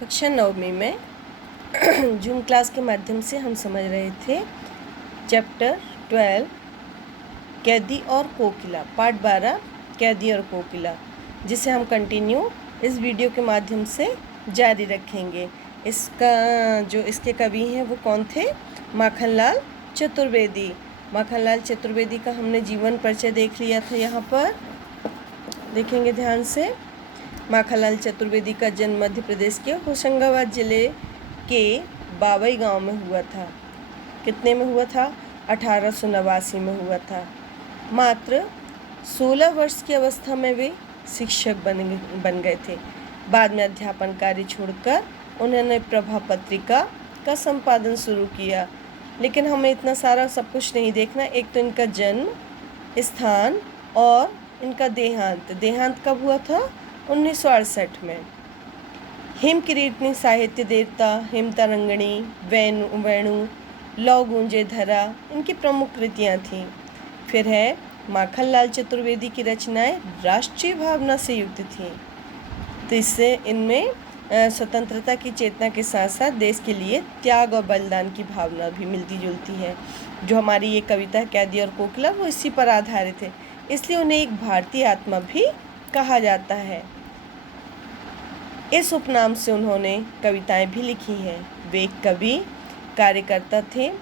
कक्षा 9वीं में zoom class के माध्यम से हम समझ रहे थे चैप्टर 12 कैदी और कोकिला, पार्ट 12 कैदी और कोकिला, जिसे हम कंटिन्यू इस वीडियो के माध्यम से जारी रखेंगे। इसके कवि हैं वो कौन थे? माखनलाल चतुर्वेदी। माखनलाल चतुर्वेदी का हमने जीवन परिचय देख लिया था। यहाँ पर देखेंगे ध्यान से। माखनलाल चतुर्वेदी का जन्म मध्य प्रदेश के होशंगाबाद जिले के बावई गांव में हुआ था। कितने में हुआ था? 1889 में हुआ था। मात्र 16 वर्ष की अवस्था में वे शिक्षक बन गए थे। बाद में अध्यापन कार्य छोड़कर उन्होंने प्रभा पत्रिका का संपादन शुरू किया। लेकिन हमें इतना सारा सब कुछ नहीं देखना। एक तो इनका जन्म स्थान और इनका देहांत कब हुआ था? 1968 में। हिम किरीटनी, साहित्य देवता, हिमतरंगिणी, वेणु, लौ गूंजे धरा इनकी प्रमुख कृतियाँ थीं। फिर है माखनलाल चतुर्वेदी की रचनाएं राष्ट्रीय भावना से युक्त थीं। तो इससे इनमें स्वतंत्रता की चेतना के साथ साथ देश के लिए त्याग और बलिदान की भावना भी मिलती जुलती है। जो हमारी ये कविता है कैदी और कोकिला, वो इसी पर आधारित है। इसलिए उन्हें एक भारतीय आत्मा भी कहा जाता है। इस उपनाम से उन्होंने कविताएं भी लिखी हैं। वे एक कवि, कार्यकर्ता थे।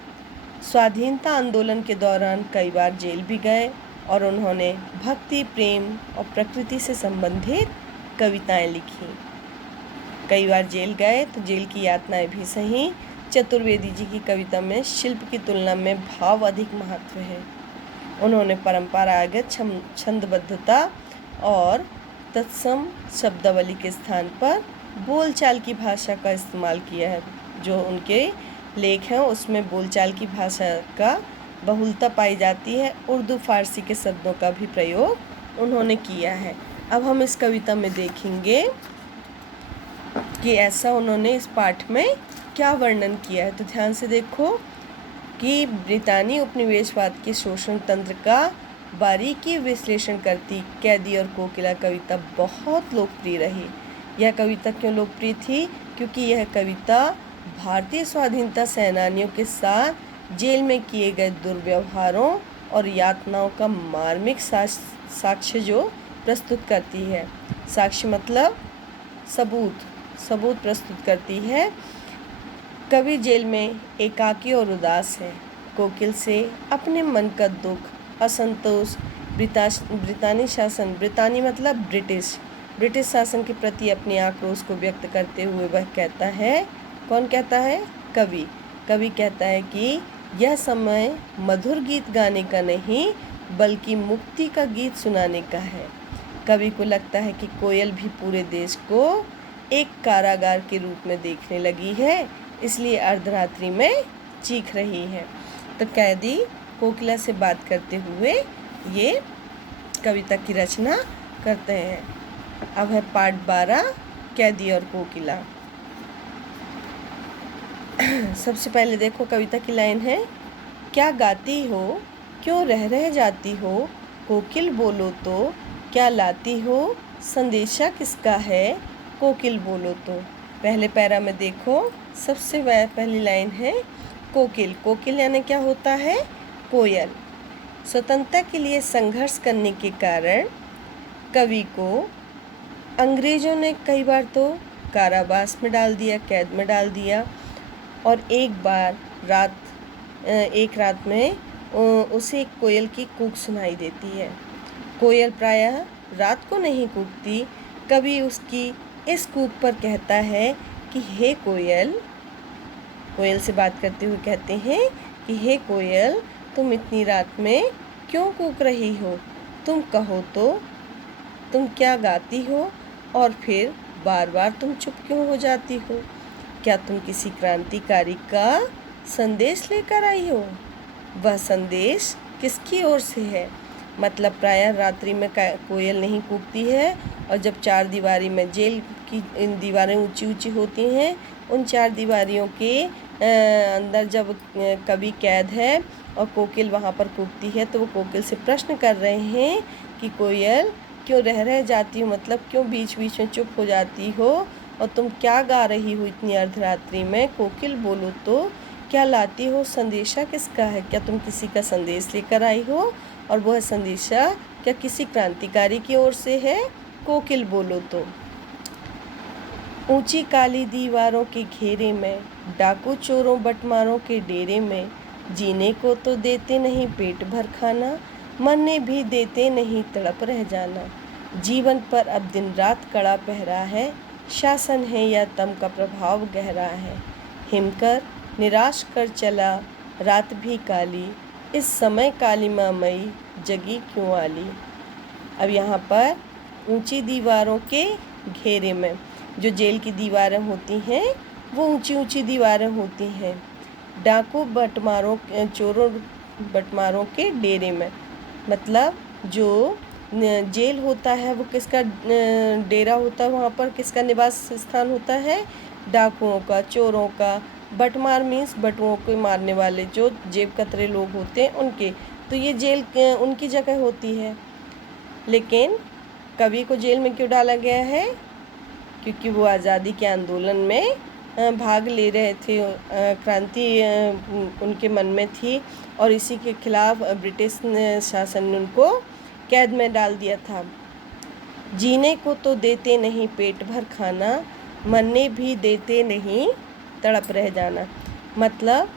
स्वाधीनता आंदोलन के दौरान कई बार जेल भी गए और उन्होंने भक्ति, प्रेम और प्रकृति से संबंधित कविताएं लिखी। कई बार जेल गए तो जेल की यातनाएं भी सही। चतुर्वेदी जी की कविता में शिल्प की तुलना में भाव अधिक महत्व है। उन्होंने परंपरागत छंदबद्धता और तत्सम शब्दावली के स्थान पर बोलचाल की भाषा का इस्तेमाल किया है। जो उनके लेख हैं उसमें बोलचाल की भाषा का बहुलता पाई जाती है। उर्दू फारसी के शब्दों का भी प्रयोग उन्होंने किया है। अब हम इस कविता में देखेंगे कि ऐसा उन्होंने इस पाठ में क्या वर्णन किया है। तो ध्यान से देखो कि ब्रितानी उपनिवेशवाद के शोषण तंत्र का बारीकी विश्लेषण करती कैदी और कोकिला कविता बहुत लोकप्रिय रही। यह कविता क्यों लोकप्रिय थी? क्योंकि यह कविता भारतीय स्वाधीनता सेनानियों के साथ जेल में किए गए दुर्व्यवहारों और यातनाओं का मार्मिक साक्ष्य जो प्रस्तुत करती है। साक्ष्य मतलब सबूत प्रस्तुत करती है। कवि जेल में एकाकी और उदास है। कोकिल से अपने मन का दुख, असंतोष, ब्रितानी मतलब ब्रिटिश शासन के प्रति अपने आक्रोश को व्यक्त करते हुए वह कहता है। कौन कहता है? कवि कहता है कि यह समय मधुर गीत गाने का नहीं बल्कि मुक्ति का गीत सुनाने का है। कवि को लगता है कि कोयल भी पूरे देश को एक कारागार के रूप में देखने लगी है, इसलिए अर्धरात्रि में चीख रही है। तो कैदी कोकिला से बात करते हुए ये कविता की रचना करते हैं। अब है पार्ट 12 कैदी और कोकिला। सबसे पहले देखो कविता की लाइन है, क्या गाती हो, क्यों रह जाती हो, कोकिल बोलो तो, क्या लाती हो, संदेशा किसका है, कोकिल बोलो तो। पहले पैरा में देखो, सबसे पहली लाइन है कोकिल यानी क्या होता है? कोयल। स्वतंत्रता के लिए संघर्ष करने के कारण कवि को अंग्रेज़ों ने कई बार तो कारावास में डाल दिया, कैद में डाल दिया। और एक रात में उसे एक कोयल की कूक सुनाई देती है। कोयल प्रायः रात को नहीं कूकती। कवि उसकी इस कूक पर कहता है कि हे कोयल से बात करते हुए कहते हैं कि हे कोयल, तुम इतनी रात में क्यों कूक रही हो? तुम कहो तो, तुम क्या गाती हो और फिर बार बार तुम चुप क्यों हो जाती हो? क्या तुम किसी क्रांतिकारी का संदेश लेकर आई हो? वह संदेश किसकी ओर से है? मतलब प्रायः रात्रि में कोयल नहीं कूकती है, और जब चार दीवारी में जेल की इन दीवारें ऊंची होती हैं, उन चार दीवारियों के अंदर जब कवि कैद है और कोकिल वहाँ पर कूकती है, तो वो कोकिल से प्रश्न कर रहे हैं कि कोयल क्यों रह जाती हो, मतलब क्यों बीच बीच में चुप हो जाती हो और तुम क्या गा रही हो इतनी अर्धरात्रि में? कोकिल बोलो तो क्या लाती हो? संदेशा किसका है? क्या तुम किसी का संदेश लेकर आई हो? और वह संदेशा क्या किसी क्रांतिकारी की ओर से है? कोकिल बोलो तो। ऊंची काली दीवारों के घेरे में, डाकू चोरों बटमारों के डेरे में, जीने को तो देते नहीं पेट भर खाना, मरने भी देते नहीं तड़प रह जाना। जीवन पर अब दिन रात कड़ा पहरा है, शासन है या तम का प्रभाव गहरा है। हिमकर निराश कर चला रात भी काली, इस समय कालिमा मई जगी क्यों आली। अब यहाँ पर ऊंची दीवारों के घेरे में, जो जेल की दीवारें होती हैं वो ऊंची ऊंची दीवारें होती हैं। डाकू बटमारों चोरों बटमारों के डेरे में, मतलब जो जेल होता है वो किसका डेरा होता है, वहाँ पर किसका निवास स्थान होता है? डाकुओं का, चोरों का। बटमार मीन्स बटुओं को मारने वाले जो जेब कतरे लोग होते हैं उनके, तो ये जेल उनकी जगह होती है। लेकिन कवि को जेल में क्यों डाला गया है? क्योंकि वो आज़ादी के आंदोलन में भाग ले रहे थे, क्रांति उनके मन में थी और इसी के खिलाफ ब्रिटिश शासन ने उनको कैद में डाल दिया था। जीने को तो देते नहीं पेट भर खाना, मरने भी देते नहीं तड़प रह जाना। मतलब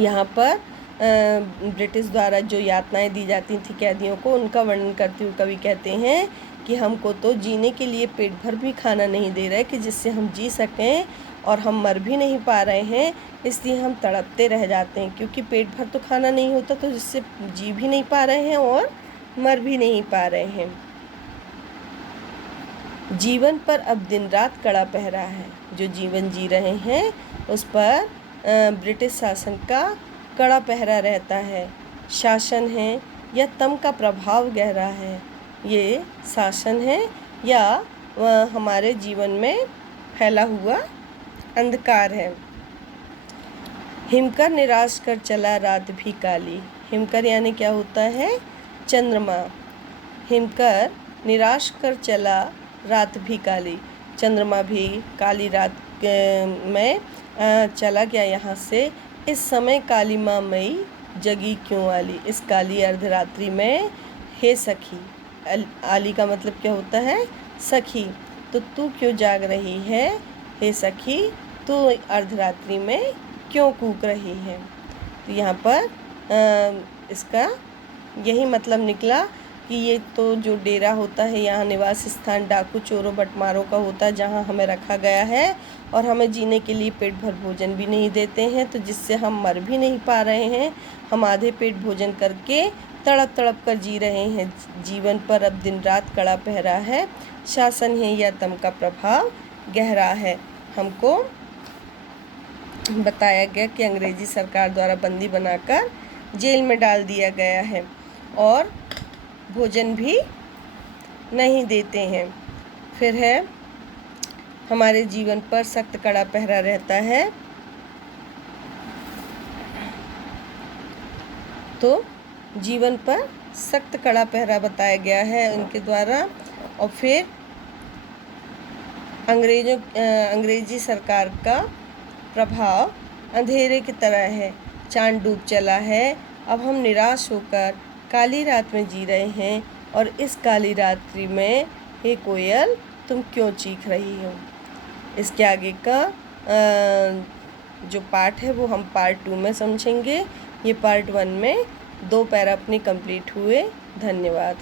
यहाँ पर ब्रिटिश द्वारा जो यातनाएं दी जाती थी कैदियों को, उनका वर्णन करते हुए कवि कहते हैं कि हमको तो जीने के लिए पेट भर भी खाना नहीं दे रहे कि जिससे हम जी सकें, और हम मर भी नहीं पा रहे हैं, इसलिए हम तड़पते रह जाते हैं। क्योंकि पेट भर तो खाना नहीं होता, तो जिससे जी भी नहीं पा रहे हैं और मर भी नहीं पा रहे हैं। जीवन पर अब दिन रात कड़ा पहरा है, जो जीवन जी रहे हैं उस पर ब्रिटिश शासन का कड़ा पहरा रहता है। शासन है या तम का प्रभाव गहरा है, ये शासन है या हमारे जीवन में फैला हुआ अंधकार है। हिमकर निराश कर चला रात भी काली। हिमकर यानी क्या होता है? चंद्रमा। हिमकर निराश कर चला रात भी काली, चंद्रमा भी काली रात में चला गया यहाँ से। इस समय कालिमा मई जगी क्यों आली, इस काली अर्धरात्रि में हे सखी, आली का मतलब क्या होता है? सखी, तो तू क्यों जाग रही है? हे सखी, तू अर्धरात्रि में क्यों कूक रही है? तो यहाँ पर इसका यही मतलब निकला कि ये तो जो डेरा होता है, यहाँ निवास स्थान डाकू चोरों बटमारों का होता है, जहाँ हमें रखा गया है और हमें जीने के लिए पेट भर भोजन भी नहीं देते हैं, तो जिससे हम मर भी नहीं पा रहे हैं। हम आधे पेट भोजन करके तड़प तड़प कर जी रहे हैं। जीवन पर अब दिन रात कड़ा पहरा है, शासन है या तम का प्रभाव गहरा है। हमको बताया गया कि अंग्रेजी सरकार द्वारा बंदी बनाकर जेल में डाल दिया गया है और भोजन भी नहीं देते हैं। फिर है हमारे जीवन पर सख्त कड़ा पहरा रहता है। तो जीवन पर सख्त कड़ा पहरा बताया गया है उनके द्वारा। और फिर अंग्रेजी सरकार का प्रभाव अंधेरे की तरह है, चांद डूब चला है, अब हम निराश होकर काली रात में जी रहे हैं, और इस काली रात्रि में हे कोयल तुम क्यों चीख रही हो। इसके आगे का जो पार्ट है वो हम पार्ट 2 में समझेंगे। ये पार्ट 1 में 2 पैरा अपने कंप्लीट हुए। धन्यवाद।